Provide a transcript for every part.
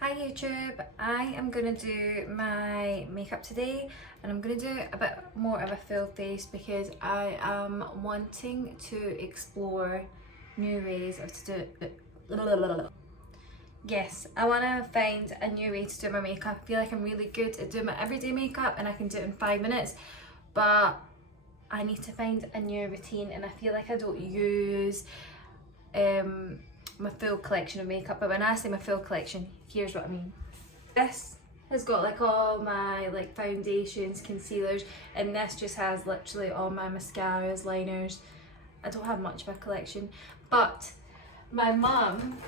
Hi YouTube, I am going to do my makeup today and I'm going to do a bit more of a full face because I am wanting to explore new ways of to do. Yes, I want to find a new way to do my makeup. I feel like I'm really good at doing my everyday makeup and I can do it in 5 minutes, but I need to find a new routine and I feel like I don't use my full collection of makeup. But when I say my full collection, here's what I mean. This has got like all my like foundations, concealers, and this just has literally all my mascaras, liners. I don't have much of a collection, but my mum,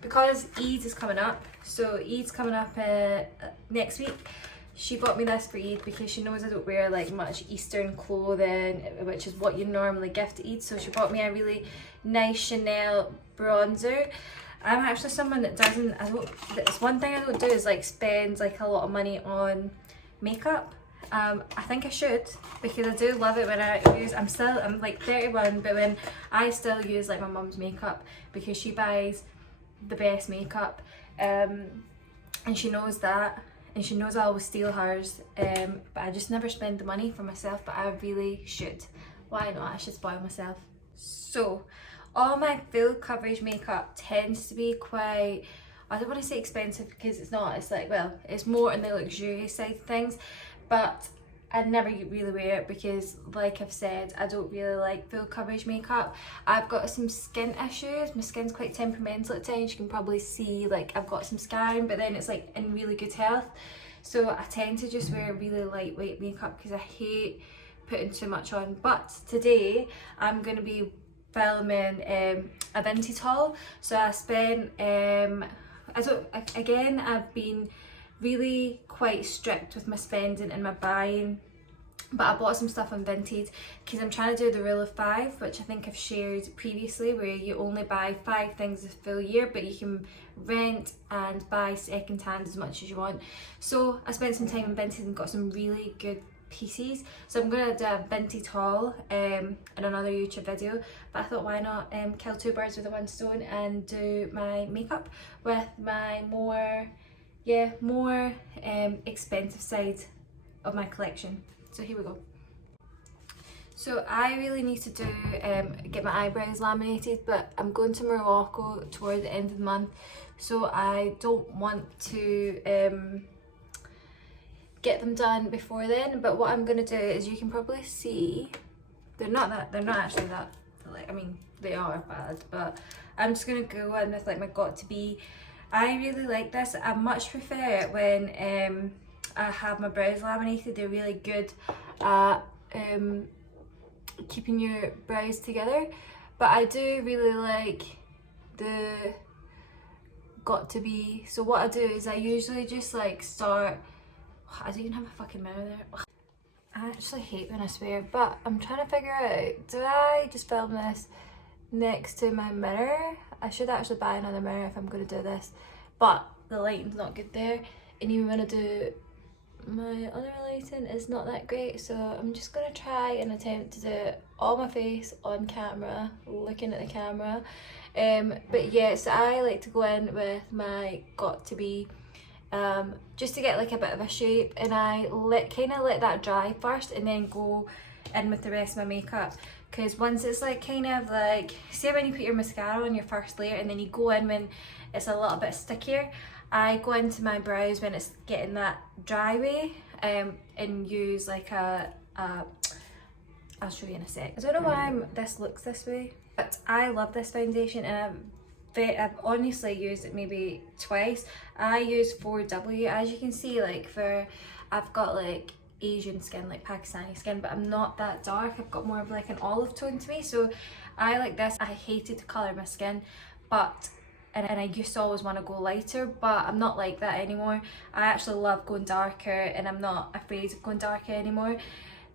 because Eid is coming up, so Eid's coming up next week. She bought me this for Eid because she knows I don't wear like much Eastern clothing, which is what you normally gift to Eid. So she bought me a really nice Chanel bronzer. I'm actually someone that it's one thing I don't do is like spend like a lot of money on makeup. I think I should because I do love it when I'm like 31, but when I still use like my mum's makeup because she buys the best makeup, and she knows that. And she knows I always steal hers, but I just never spend the money for myself, but I really should. Why not? I should spoil myself. So, all my full coverage makeup tends to be quite, I don't want to say expensive because it's not, it's like, well, it's more on the luxurious side of things, but I never really wear it because, like I've said, I don't really like full coverage makeup. I've got some skin issues. My skin's quite temperamental at times. You can probably see like I've got some scarring, but then it's like in really good health. So I tend to just wear really lightweight makeup because I hate putting too much on. But today I'm going to be filming a vintage haul. So I spent, I've been really quite strict with my spending and my buying, but I bought some stuff on Vinted because I'm trying to do the rule of 5, which I think I've shared previously, where you only buy 5 things a full year, but you can rent and buy second hand as much as you want. So I spent some time on Vinted and got some really good pieces, so I'm going to do a vintage haul in another YouTube video, but I thought why not kill 2 birds with one stone and do my makeup with my more expensive side of my collection. So here we go. So I really need to do get my eyebrows laminated, but I'm going to Morocco toward the end of the month, so I don't want to get them done before then. But what I'm going to do is, you can probably see they're not actually that, like, I mean they are bad, but I'm just going to go in with like my got to be. I really like this. I much prefer it when I have my brows laminated. They're really good at keeping your brows together, but I do really like the got to be. So what I do is I usually just like start, I don't even have a fucking mirror there. I actually hate when I swear, but I'm trying to figure out, do I just film this next to my mirror? I should actually buy another mirror if I'm going to do this, but the lighting's not good there, and even when I do my other lighting is not that great, so I'm just going to try and attempt to do all my face on camera, looking at the camera. But yeah, so I like to go in with my got to be, just to get like a bit of a shape, and I kind of let that dry first and then go in with the rest of my makeup. Because once it's like kind of like, say when you put your mascara on your first layer and then you go in when it's a little bit stickier, I go into my brows when it's getting that dry way, and use like I'll show you in a sec. I don't know why this looks this way, but I love this foundation, and I've honestly used it maybe twice. I use 4W, as you can see, like I've got like Asian skin, like Pakistani skin, but I'm not that dark. I've got more of like an olive tone to me, so I like this. I hated to colour my skin, but and I used to always want to go lighter, but I'm not like that anymore. I actually love going darker, and I'm not afraid of going darker anymore.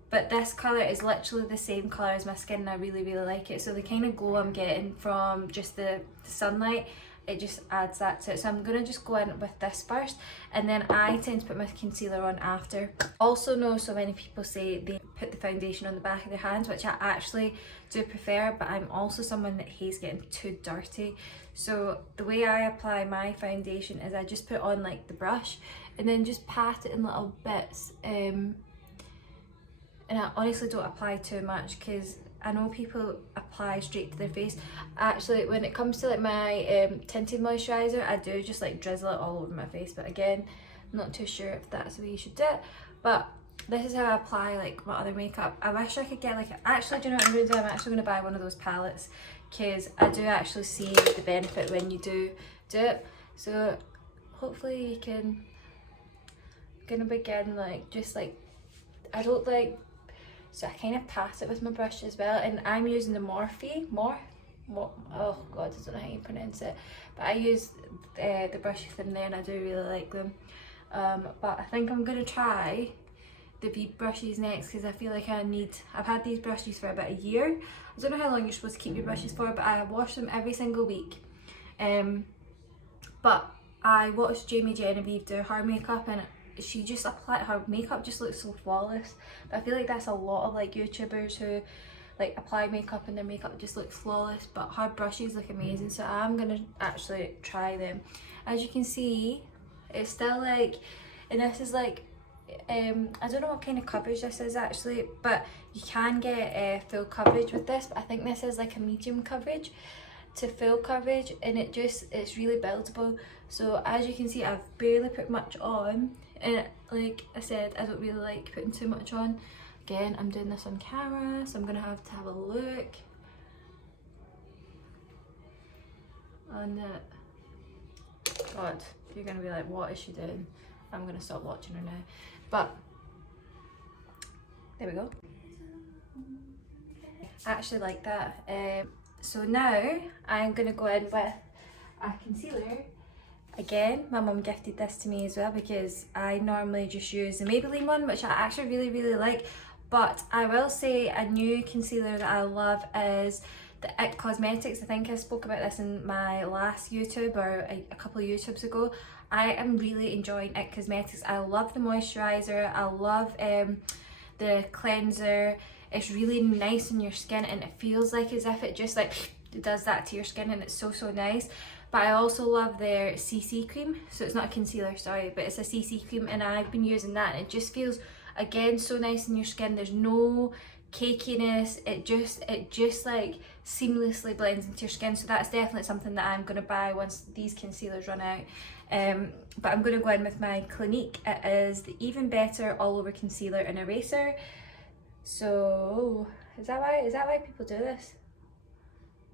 But this colour is literally the same colour as my skin, and I really like it. So the kind of glow I'm getting from just the sunlight, it just adds that to it. So I'm going to just go in with this first, and then I tend to put my concealer on after. Also know, so many people say they put the foundation on the back of their hands, which I actually do prefer, but I'm also someone that hates getting too dirty. So the way I apply my foundation is I just put it on like the brush and then just pat it in little bits, and I honestly don't apply too much because I know people apply straight to their face. Actually, when it comes to like my tinted moisturiser, I do just like drizzle it all over my face, but again, I'm not too sure if that's the way you should do it. But this is how I apply like my other makeup. I wish I could get like, actually, do you know what I'm going to do? I'm actually going to buy one of those palettes because I do actually see the benefit when you do it. So hopefully you can, I'm going to begin like, just like, I don't like, so I kind of pat it with my brush as well, and I'm using the Morphe, oh god, I don't know how you pronounce it, but I use the brushes in there and I do really like them. But I think I'm going to try the bead brushes next because I feel like I've had these brushes for about a year. I don't know how long you're supposed to keep your brushes for, but I wash them every single week. But I watched Jamie Genevieve do her makeup and she just applied, her makeup just looks so flawless. But I feel like that's a lot of like YouTubers who like apply makeup and their makeup just looks flawless, but her brushes look amazing, so I'm gonna actually try them. As you can see, it's still like, and this is like, I don't know what kind of coverage this is actually, but you can get full coverage with this, but I think this is like a medium coverage to full coverage, and it's really buildable. So as you can see, I've barely put much on, and like I said, I don't really like putting too much on. Again, I'm doing this on camera, so I'm gonna have to have a look. And God, you're gonna be like, what is she doing? I'm gonna stop watching her now. But there we go. I actually like that. So now I'm gonna go in with a concealer. Again, my mum gifted this to me as well because I normally just use the Maybelline one, which I actually really like. But I will say a new concealer that I love is the IT Cosmetics. I think I spoke about this in my last YouTube or a couple of YouTubes ago. I am really enjoying IT Cosmetics. I love the moisturiser, I love the cleanser. It's really nice on your skin and it feels like as if it just like it does that to your skin, and it's so nice. But I also love their CC cream. So it's not a concealer, sorry, but it's a CC cream, and I've been using that and it just feels, again, so nice in your skin. There's no cakiness, it just like seamlessly blends into your skin. So that's definitely something that I'm going to buy once these concealers run out. But I'm going to go in with my Clinique. It is the Even Better All Over Concealer and Eraser. So is that why people do this?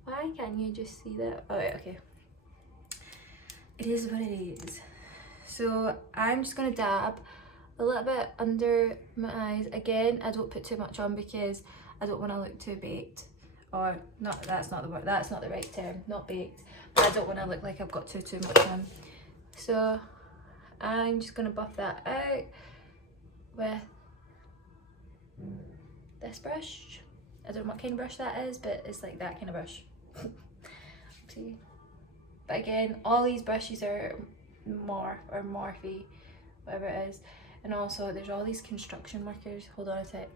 Why can't you just see that? Oh right, okay, it is what it is. So I'm just going to dab a little bit under my eyes. Again, I don't put too much on because I don't want to look too baked, or not, that's not the word, that's not the right term, not baked, but I don't want to look like I've got too much on. So I'm just going to buff that out with this brush. I don't know what kind of brush that is, but it's like that kind of brush. See? But again, all these brushes are Morphe, whatever it is. And also there's all these construction workers, hold on a sec,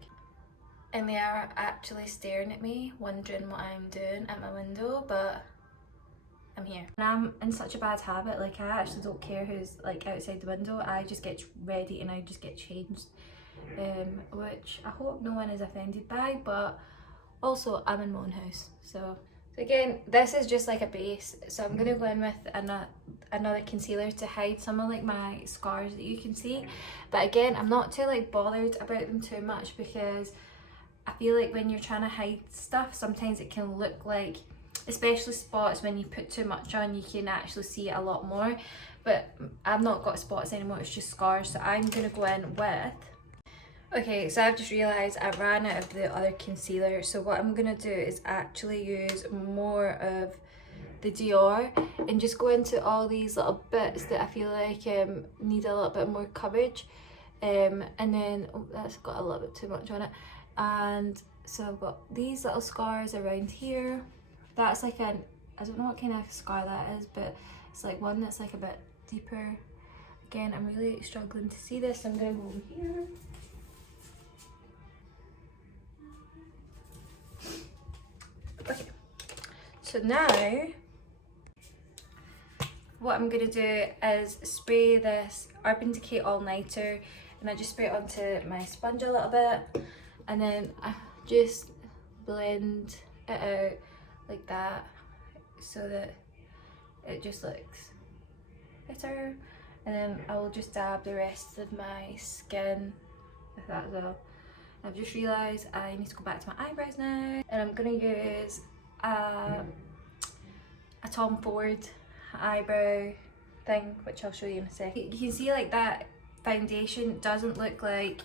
and they are actually staring at me, wondering what I'm doing at my window, but I'm here. And I'm in such a bad habit, like I actually don't care who's like outside the window. I just get ready and I just get changed, which I hope no one is offended by, but also I'm in my own house. So again, this is just like a base, so I'm gonna go in with another concealer to hide some of like my scars that you can see. But again, I'm not too like bothered about them too much because I feel like when you're trying to hide stuff, sometimes it can look like, especially spots, when you put too much on, you can actually see it a lot more. But I've not got spots anymore, it's just scars. So I'm gonna go in with, okay, so I've just realised I ran out of the other concealer, so what I'm going to do is actually use more of the Dior and just go into all these little bits that I feel like need a little bit more coverage. And then, oh, that's got a little bit too much on it. And so I've got these little scars around here. That's like I don't know what kind of scar that is, but it's like one that's like a bit deeper. Again, I'm really struggling to see this, so I'm going to go over here. So now what I'm gonna do is spray this Urban Decay All Nighter, and I just spray it onto my sponge a little bit, and then I just blend it out like that so that it just looks better. And then I will just dab the rest of my skin with that as well. I've just realised I need to go back to my eyebrows now, and I'm gonna use a Tom Ford eyebrow thing, which I'll show you in a second. You can see like that foundation doesn't look like,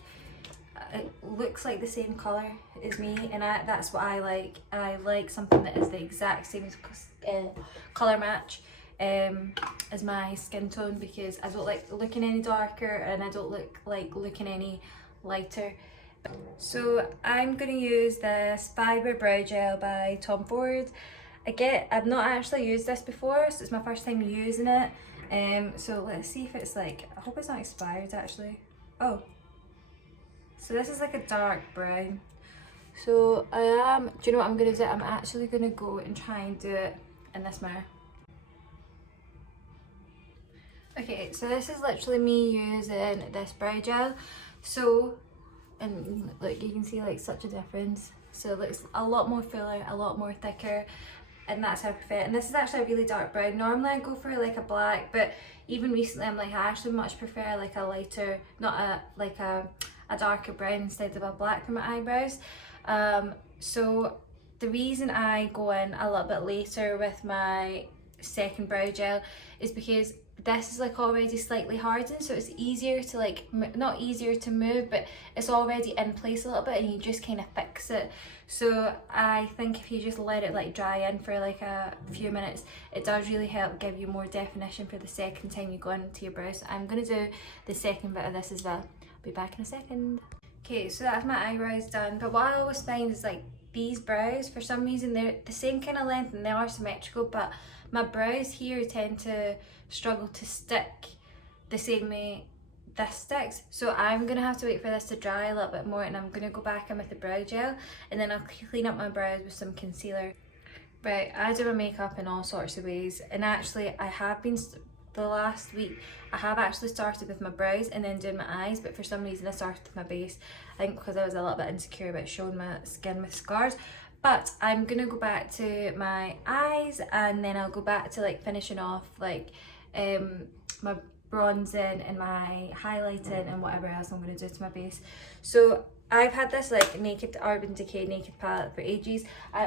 it looks like the same colour as me, and that's what I like. I like something that is the exact same colour match as my skin tone, because I don't like looking any darker and I don't like looking any lighter. So I'm going to use this Fibre Brow Gel by Tom Ford. I've not actually used this before, so it's my first time using it. So let's see if it's like, I hope it's not expired actually. Oh, so this is like a dark brown. So do you know what I'm going to do? I'm actually going to go and try and do it in this mirror. Okay, so this is literally me using this brow gel. So, and look, you can see like such a difference. So it looks a lot more fuller, a lot more thicker, and that's how I prefer it. And this is actually a really dark brown. Normally I go for like a black, but even recently I'm like, I actually much prefer like a lighter, not a darker brown instead of a black for my eyebrows. So the reason I go in a little bit later with my second brow gel is because this is like already slightly hardened, so it's easier to like, not easier to move, but it's already in place a little bit and you just kind of fix it. So I think if you just let it like dry in for like a few minutes, it does really help give you more definition for the second time you go into your brows. So I'm going to do the second bit of this as well. I'll be back in a second. Okay, so that's my eyebrows done, but what I always find is like these brows, for some reason they're the same kind of length and they are symmetrical, but my brows here tend to struggle to stick the same way this sticks. So I'm gonna have to wait for this to dry a little bit more, and I'm gonna go back in with the brow gel, and then I'll clean up my brows with some concealer. Right, I do my makeup in all sorts of ways, and actually I have been, the last week I have actually started with my brows and then doing my eyes, but for some reason I started with my base. I think because I was a little bit insecure about showing my skin with scars. But I'm gonna go back to my eyes, and then I'll go back to like finishing off like my bronzing and my highlighting and whatever else I'm gonna do to my base. So I've had this like Urban Decay Naked palette for ages. I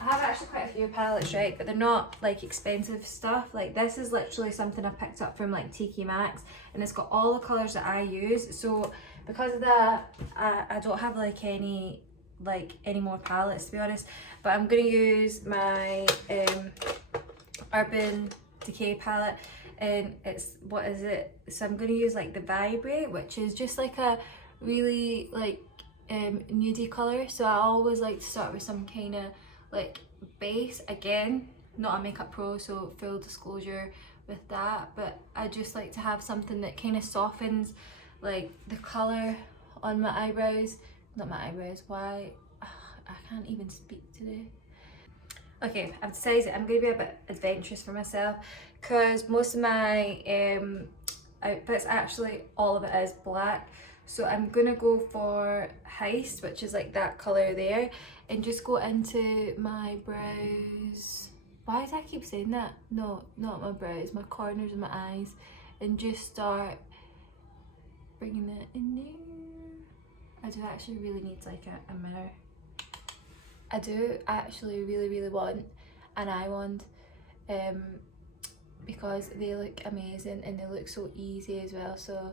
have actually quite a few palettes, right, but they're not like expensive stuff. Like this is literally something I picked up from like TK Maxx, and it's got all the colours that I use. So because of that, I don't have like any more palettes, to be honest. But I'm gonna use my Urban Decay palette, and it's, what is it? So I'm gonna use like the Vibrate, which is just like a really like nudie colour. So I always like to start with some kind of like base. Again, not a makeup pro, so full disclosure with that, but I just like to have something that kind of softens like the colour on my eyebrows. Not my eyebrows, why? I can't even speak today. Okay, I've decided I'm going to be a bit adventurous for myself, because most of my outfits, actually all of it is black. So I'm going to go for Heist, which is like that colour there, and just go into my brows. Why do I keep saying that? No, not my brows, my corners of my eyes, and just start bringing it in there. I do actually really need like a mirror. I do actually really want an eye wand, because they look amazing and they look so easy as well. So,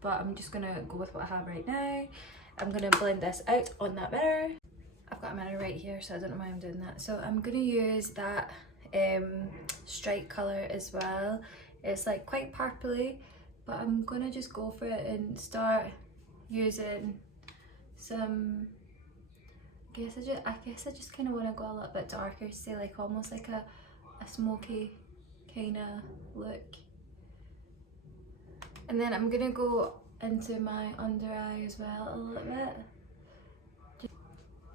but I'm just gonna go with what I have right now. I'm gonna blend this out on that mirror. I've got a mirror right here, so I don't know why I'm doing that. So I'm gonna use that stripe colour as well. It's like quite purpley, but I'm gonna just go for it and start using some, I guess I just kind of want to go a little bit darker, say like almost like a smoky kind of look. And then I'm gonna go into my under eye as well a little bit.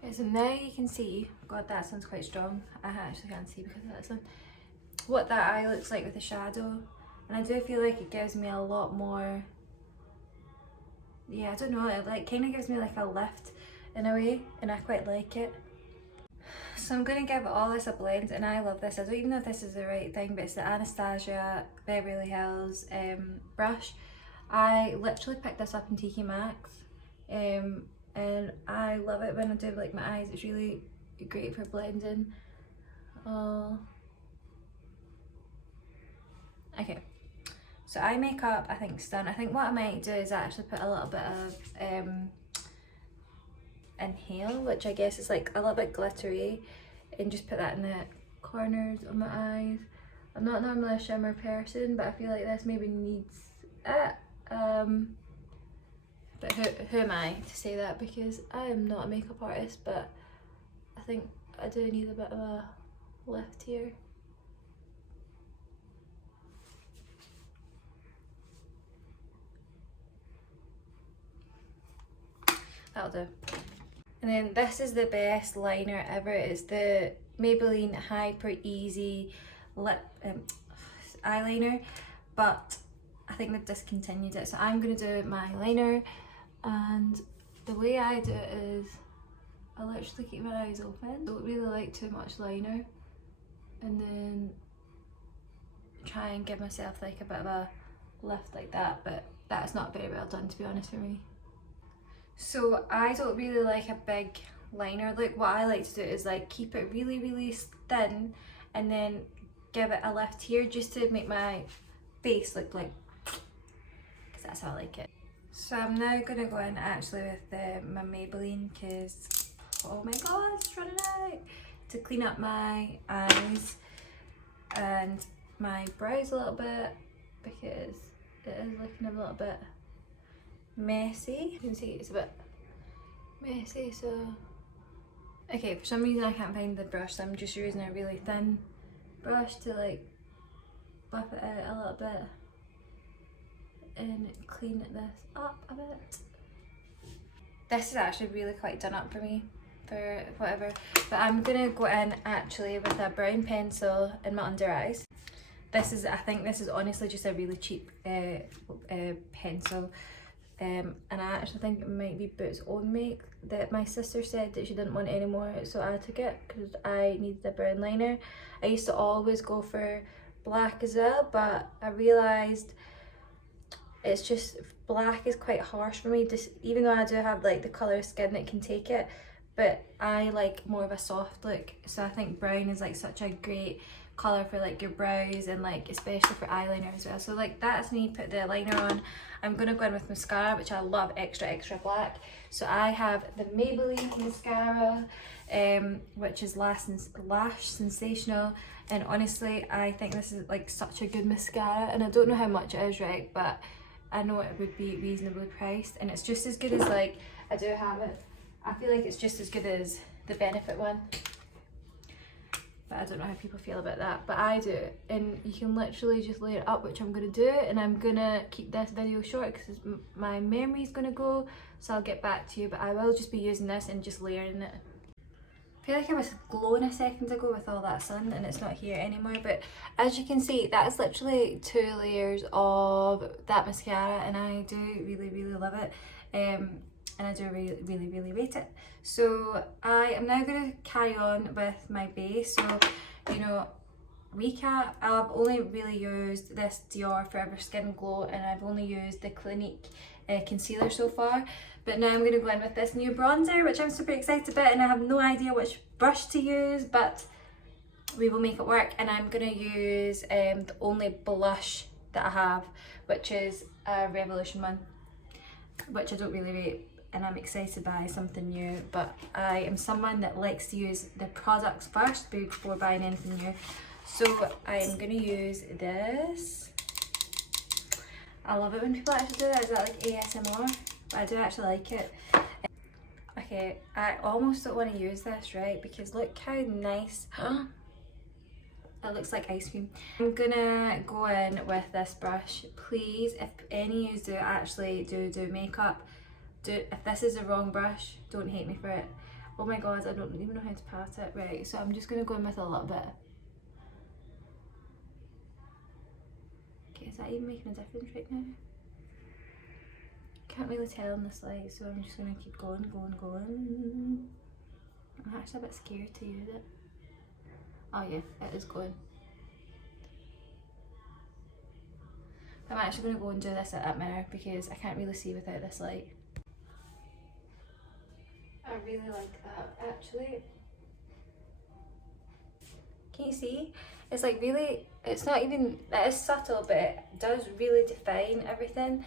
Okay, so now you can see, God, that sounds quite strong. I actually can't see because of that sun. What that eye looks like with the shadow. And I do feel like it gives me a lot more, yeah, I don't know, it like kind of gives me like a lift in a way, and I quite like it. So I'm going to give all this a blend, and I love this. I don't even know if this is the right thing, but it's the Anastasia Beverly Hills brush. I literally picked this up in TK Maxx, and I love it when I do like my eyes. It's really great for blending. Okay, so eye makeup I think is done. I think what I might do is actually put a little bit of Inhale, which I guess is like a little bit glittery, and just put that in the corners of my eyes. I'm not normally a shimmer person, but I feel like this maybe needs it. But who am I to say that, because I am not a makeup artist, but I think I do need a bit of a lift here. That'll do. And then this is the best liner ever. It's the Maybelline Hyper Easy lip eyeliner, but I think they've discontinued it. So I'm gonna do my liner, and the way I do it is I literally keep my eyes open. Don't really like too much liner, and then try and give myself like a bit of a lift like that, but that's not very well done, to be honest, for me. So I don't really like a big liner look. What I like to do is like keep it really, really thin, and then give it a lift here just to make my face look like, because that's how I like it. So I'm now gonna go in actually with my Maybelline, because oh my god, it's running out, to clean up my eyes and my brows a little bit, because it is looking a little bit messy. You can see it's a bit messy, so okay, for some reason I can't find the brush, so I'm just using a really thin brush to like buff it out a little bit and clean this up a bit. This is actually really quite done up for me for whatever, but I'm gonna go in actually with a brown pencil in my under eyes. This is, I think this is honestly just a really cheap pencil. And I actually think it might be Boots' own make that my sister said that she didn't want anymore, so I took it because I needed a brown liner. I used to always go for black as well, but I realised it's just, black is quite harsh for me, just even though I do have like the colour of skin that can take it, but I like more of a soft look, so I think brown is like such a great colour for like your brows, and like especially for eyeliner as well. So like that's me, put the liner on. I'm gonna go in with mascara, which I love, extra black. So I have the Maybelline mascara, which is Lash Sensational, and honestly I think this is like such a good mascara, and I don't know how much it is, right, but I know it would be reasonably priced, and it's just as good as, like, I do have it, I feel like it's just as good as the Benefit one. But I don't know how people feel about that, but I do, and you can literally just layer it up, which I'm going to do, and I'm going to keep this video short because my memory's going to go, so I'll get back to you, but I will just be using this and just layering it. I feel like I was glowing a second ago with all that sun, and it's not here anymore, but as you can see, that is literally 2 layers of that mascara, and I do really love it. And I do really rate it. So I am now going to carry on with my base. So, you know, recap, I've only really used this Dior Forever Skin Glow, and I've only used the Clinique concealer so far, but now I'm going to go in with this new bronzer, which I'm super excited about, and I have no idea which brush to use, but we will make it work. And I'm going to use the only blush that I have, which is a Revolution one, which I don't really rate, and I'm excited by something new, but I am someone that likes to use the products first before buying anything new. So I am going to use this. I love it when people actually do that. Is that like ASMR? But I do actually like it. Okay, I almost don't want to use this, right? Because look how nice. It looks like ice cream. I'm gonna go in with this brush. Please, if any of you do actually do makeup, if this is the wrong brush, don't hate me for it. Oh my god, I don't even know how to pat it. Right, so I'm just going to go in with a little bit. Okay, is that even making a difference right now? Can't really tell in this light, so I'm just going to keep going. I'm actually a bit scared to use it. Oh yeah, it is going. I'm actually going to go and do this at that mirror because I can't really see without this light. I really like that actually. Can you see? It's like really, it's not even, it is subtle, but it does really define everything.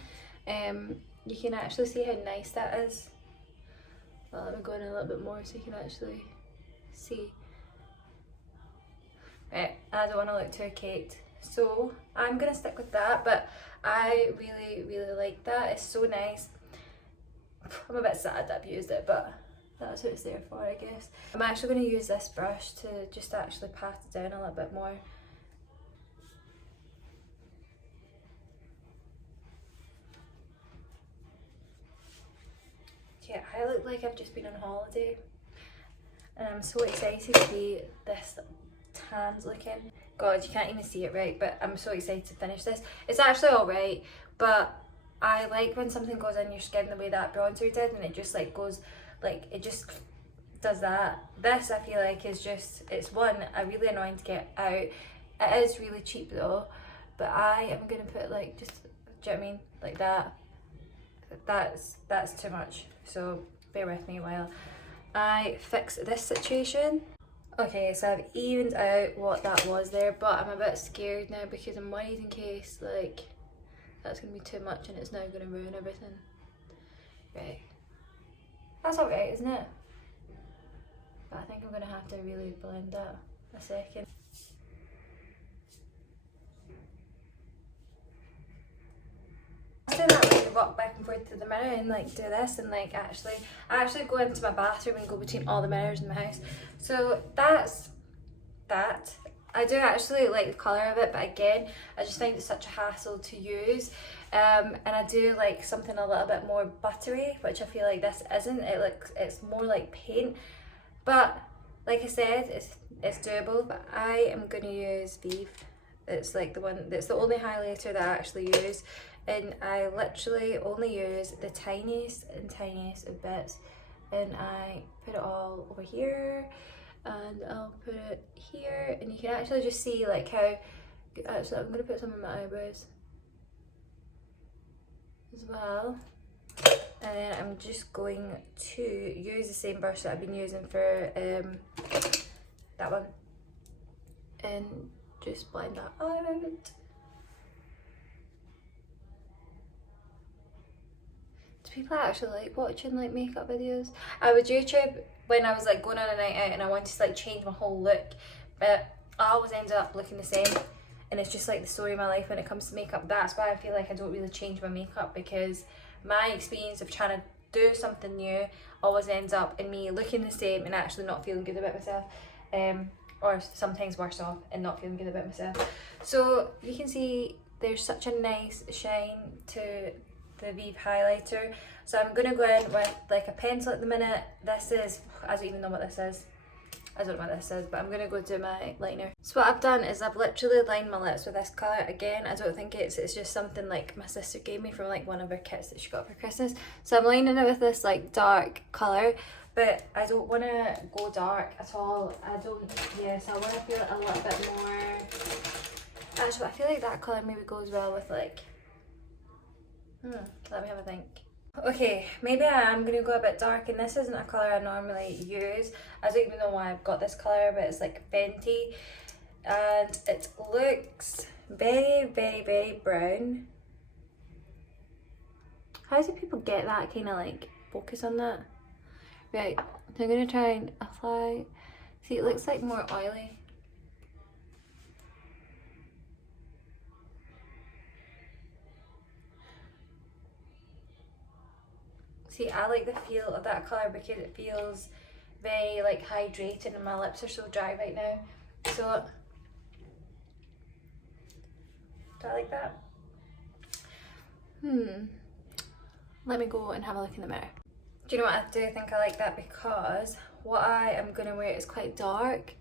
You can actually see how nice that is. Well, let me go in a little bit more so you can actually see. Right, I don't want to look too caked, so I'm going to stick with that, but I really like that. It's so nice. I'm a bit sad that I've used it, but that's what it's there for, I guess. I'm actually going to use this brush to just actually pat it down a little bit more. Yeah, I look like I've just been on holiday, and I'm so excited to be this tanned looking. God, you can't even see it right, but I'm so excited to finish this. It's actually alright, but I like when something goes in your skin the way that bronzer did, and it just like goes, like it just does that. This I feel like is just, it's one, really annoying to get out. It is really cheap though, but I am gonna put like just, do you know what I mean? Like that. That's too much, so bear with me while I fix this situation. Okay, so I've evened out what that was there, but I'm a bit scared now because I'm worried in case like that's gonna be too much and it's now gonna ruin everything. Right, that's alright, isn't it? But I think I'm gonna have to really blend that a second. After that, like, walk back and forth to the mirror and like do this, and like I actually go into my bathroom and go between all the mirrors in the house. So that's that. I do actually like the colour of it, but again, I just find it such a hassle to use. And I do like something a little bit more buttery, which I feel like this isn't. It's more like paint. But like I said, it's doable. But I am gonna use Vive. It's like the one that's the only highlighter that I actually use. And I literally only use the tiniest of bits, and I put it all over here, and I'll put it here, and you can actually just see like how, actually I'm going to put some in my eyebrows as well. And then I'm just going to use the same brush that I've been using for that one, and just blend that out. People actually like watching like makeup videos. I would YouTube when I was like going on a night out and I wanted to like change my whole look, but I always ended up looking the same, and it's just like the story of my life when it comes to makeup. That's why I feel like I don't really change my makeup, because my experience of trying to do something new always ends up in me looking the same and actually not feeling good about myself, or sometimes worse off and not feeling good about myself. So you can see there's such a nice shine to the Vive highlighter. So I'm going to go in with like a pencil at the minute. This is, I don't even know what this is. I don't know what this is, but I'm going to go do my liner. So what I've done is I've literally lined my lips with this colour. Again, I don't think it's just something like my sister gave me from like one of her kits that she got for Christmas. So I'm lining it with this like dark colour, but I don't want to go dark at all. So I want to feel it a little bit more. Actually, I feel like that colour maybe goes well with like, let me have a think. Okay, maybe I am going to go a bit dark, and this isn't a colour I normally use. I don't even know why I've got this colour, but it's like Fenty, and it looks very brown. How do people get that kind of like focus on that? Right, so I'm going to try and apply. See, it looks like more oily. See, I like the feel of that colour because it feels very like hydrated, and my lips are so dry right now. So, do I like that? Let me go and have a look in the mirror. Do you know what, I do think I like that, because what I am going to wear is quite dark,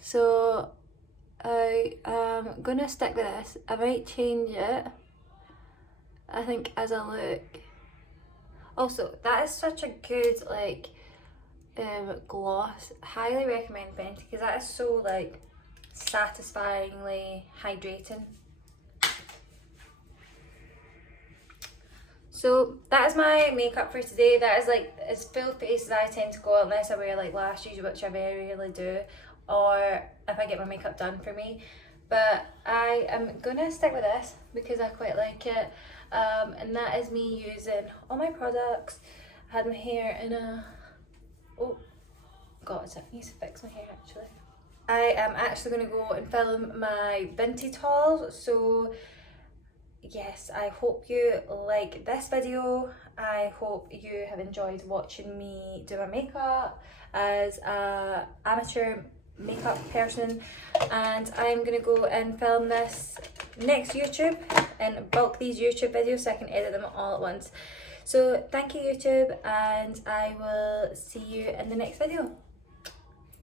so I am going to stick with this. I might change it, I think, as a look. Also, that is such a good like gloss. Highly recommend Fenty because that is so like satisfyingly hydrating. So that is my makeup for today. That is like as full face as I tend to go unless I wear like lashes, which I very rarely do, or if I get my makeup done for me. But I am gonna stick with this because I quite like it, and that is me using all my products. I had my hair in a, oh god, I need to fix my hair actually. I am actually going to go and film my vintage haul, so yes, I hope you like this video. I hope you have enjoyed watching me do my makeup as a amateur makeup person, and I'm going to go and film this next YouTube and bulk these YouTube videos so I can edit them all at once. So thank you YouTube, and I will see you in the next video.